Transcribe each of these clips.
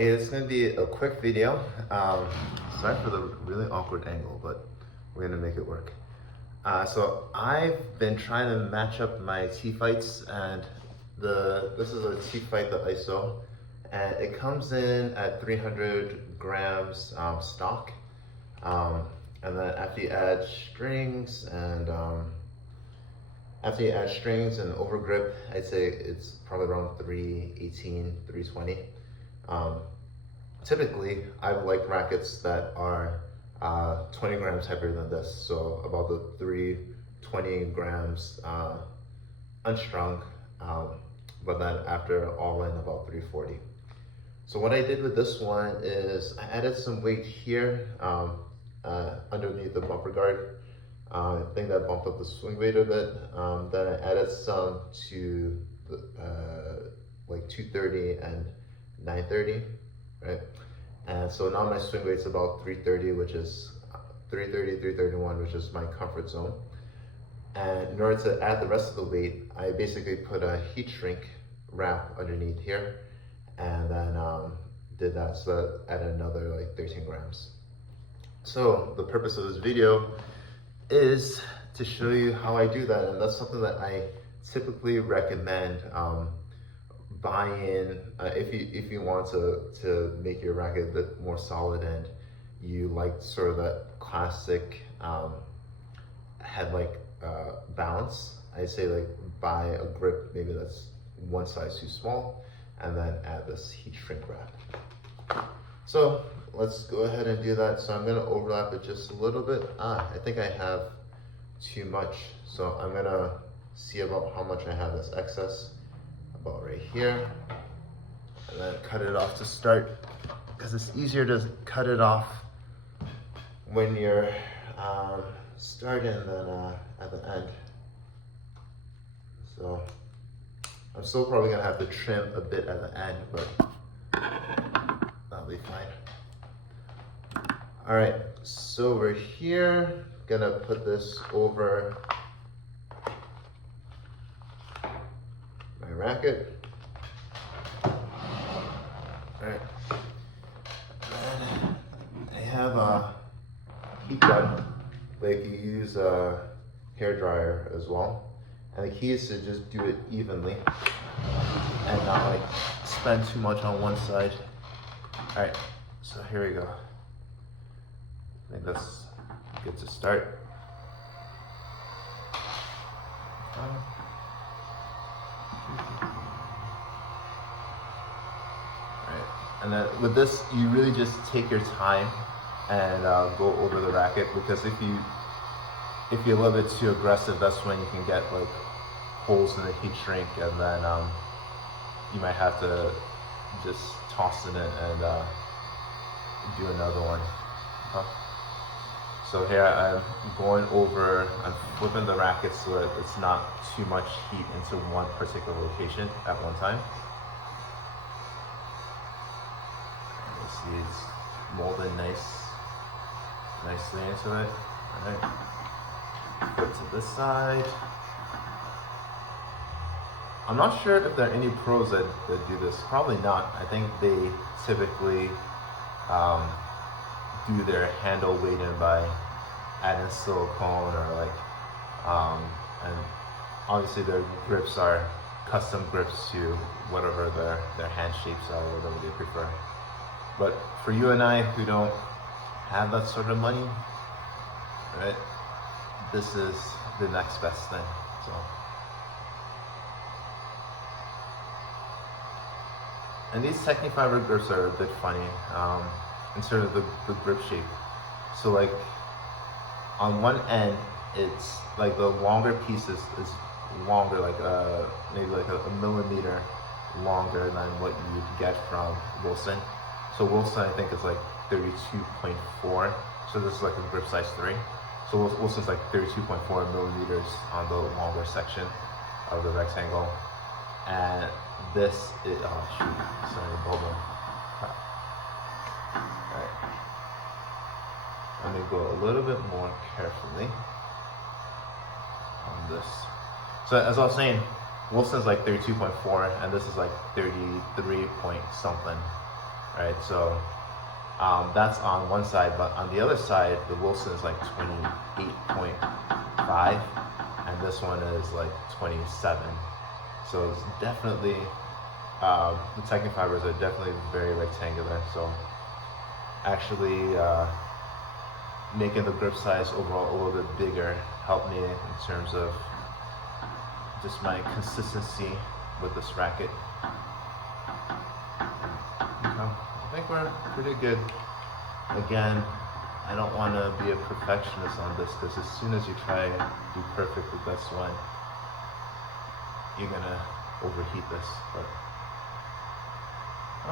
Hey, this is going to be a quick video. Sorry for the really awkward angle, but we're going to make it work. So I've been trying to match up my T-Fights, and this is a T-Fight, the ISO, and it comes in at 300 grams stock. And then after you add strings and overgrip, I'd say it's probably around 318, 320. Typically, I like rackets that are 20 grams heavier than this, so about the 320 grams unstrung, but then after all in about 340. So what I did with this one is I added some weight here underneath the bumper guard. I think that bumped up the swing weight a bit. Then I added some to like 230 and 930, right? And so now my swing weight's about 330, which is 330, 331, which is my comfort zone. And in order to add the rest of the weight, I basically put a heat shrink wrap underneath here, and then did that, so that added another like 13 grams. So the purpose of this video is to show you how I do that, and that's something that I typically recommend buy-in if you want to make your racket a bit more solid and you like sort of that classic head-like balance. I say like buy a grip maybe that's one size too small, and then add this heat shrink wrap. So let's go ahead and do that. So I'm going to overlap it just a little bit. I think I have too much, so I'm going to see about how much I have this excess, about right here, and then cut it off to start, because it's easier to cut it off when you're starting than at the end. So I'm still probably gonna have to trim a bit at the end, but that'll be fine. All right, so we're here, gonna put this over my racket. All right, and I have a heat gun, like you use a hair dryer as well. And the key is to just do it evenly and not like spend too much on one side. All right, so here we go. I think that's good to start. And then with this, you really just take your time and go over the racket, because if you're a little bit too aggressive, that's when you can get like holes in the heat shrink, and then you might have to just toss it in and do another one. So here I'm going over, I'm flipping the racket so that it's not too much heat into one particular location at one time. See, it's molded nicely into it. All right, flip to this side. I'm not sure if there are any pros that do this. Probably not. I think they typically do their handle weight-in by adding silicone or like, and obviously their grips are custom grips to whatever their hand shapes are, whatever they prefer. But for you and I who don't have that sort of money, right, this is the next best thing. So, and these Tecnifiber grips are a bit funny in sort of the grip shape. So like on one end, it's like the longer piece is longer, like maybe like a millimeter longer than what you get from Wilson. So Wilson, I think, is like 32.4. So this is like a grip size 3. So Wilson's like 32.4 millimeters on the longer section of the rectangle. And this is, oh shoot, sorry, hold on. Alright. Let me go a little bit more carefully on this. So as I was saying, Wilson's like 32.4, and this is like 33 point something. right? So that's on one side, but on the other side, the Wilson is like 28.5, and this one is like 27. So it's definitely, the Tekken fibers are definitely very rectangular. So actually making the grip size overall a little bit bigger helped me in terms of just my consistency with this racket. Okay. I think we're pretty good. Again, I don't want to be a perfectionist on this because as soon as you try and do perfect with this one, you're gonna overheat this. But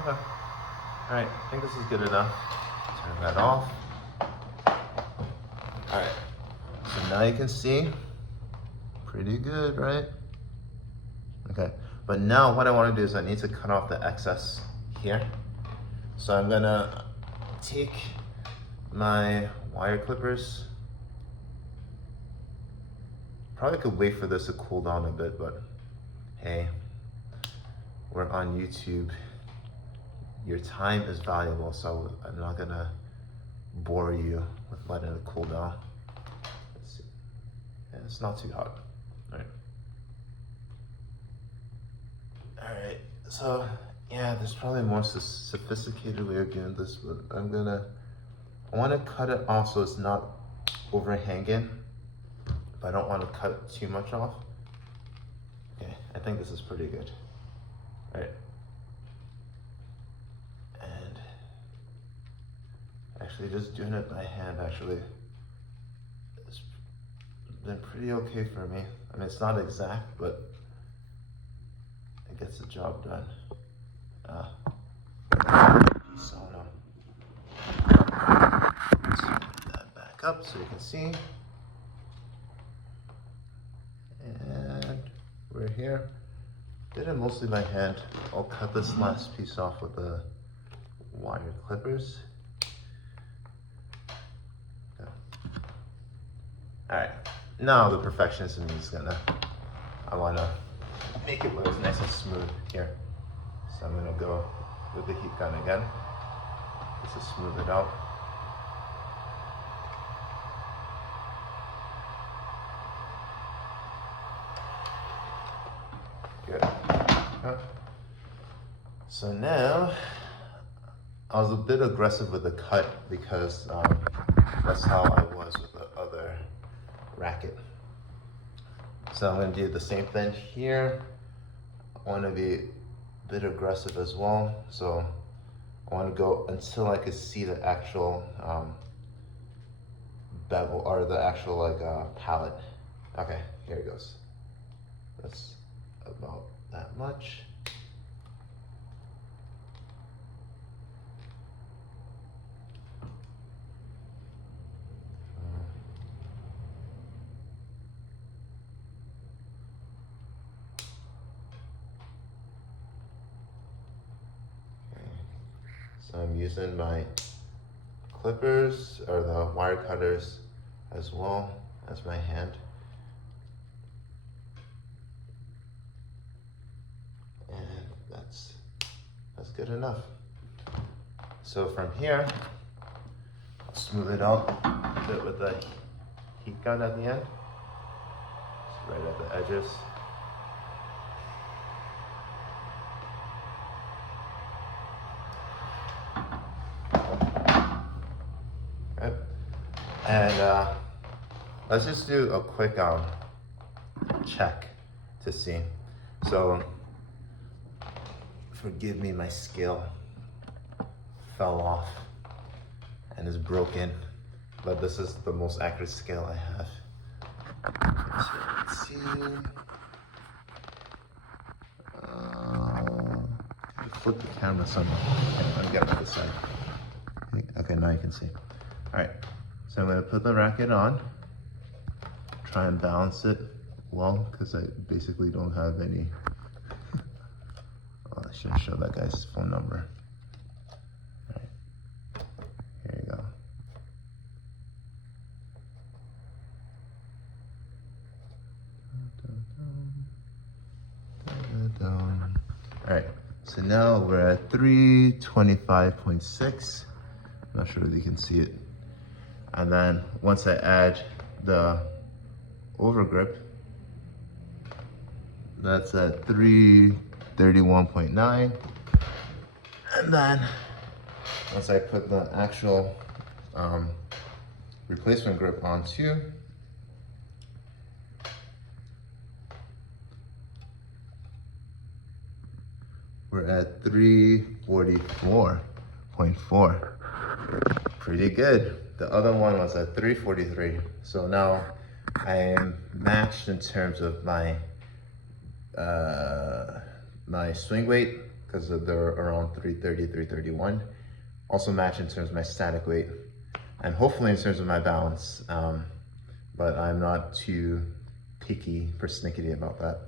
okay, all right. I think this is good enough. Turn that off. All right. So now you can see, pretty good, right? Okay. But now what I want to do is I need to cut off the excess here. So I'm gonna take my wire clippers. Probably could wait for this to cool down a bit, but hey, we're on YouTube. Your time is valuable, so I'm not gonna bore you with letting it cool down. Let's see. Yeah, it's not too hot. All right. All right. So yeah, there's probably a more sophisticated way of doing this, but I want to cut it off so it's not overhanging, but I don't want to cut too much off. Okay, I think this is pretty good. All right. And actually just doing it by hand actually has been pretty okay for me. I mean, it's not exact, but it gets the job done. So no. Let's put that back up so you can see. And we're here. Did it mostly by hand. I'll cut this last piece off with the wire clippers. Okay. All right, now the perfectionist in me is I wanna make it look nice and smooth here. So I'm gonna go with the heat gun again, just to smooth it out. Good. Okay. So now, I was a bit aggressive with the cut because that's how I was with the other racket. So I'm gonna do the same thing here. I wanna be a bit aggressive as well. So I wanna go until I can see the actual bevel or the actual pallet. Okay, here it goes. That's about that much. So I'm using my clippers or the wire cutters as well as my hand. And that's good enough. So from here, I'll smooth it out a bit with the heat gun at the end. Just right at the edges. Okay. And let's just do a quick check to see. So forgive me, my scale fell off and is broken, but this is the most accurate scale I have. So let's see. Flip the camera somewhere. Okay, let me get on this side. Okay, now you can see. All right, so I'm gonna put the racket on, try and balance it well, because I basically don't have any. Oh, I should show that guy's phone number. All right, here you go. All right, So now we're at 325.6. Not sure if you can see it. And then once I add the overgrip, that's at 331.9. And then once I put the actual replacement grip on too, we're at 344.4. Pretty good. The other one was at 343. So now I am matched in terms of my my swing weight, because they're around 330, 331. Also matched in terms of my static weight, and hopefully in terms of my balance. But I'm not too picky, persnickety about that.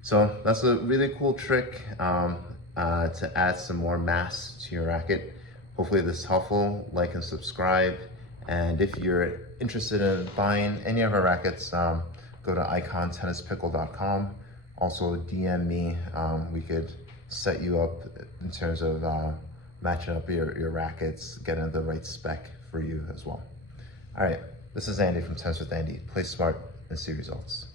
So that's a really cool trick to add some more mass to your racket. Hopefully this is helpful. Like and subscribe. And if you're interested in buying any of our rackets, go to icontennispickle.com. Also DM me. We could set you up in terms of matching up your rackets, getting the right spec for you as well. All right, this is Andy from Tennis with Andy. Play smart and see results.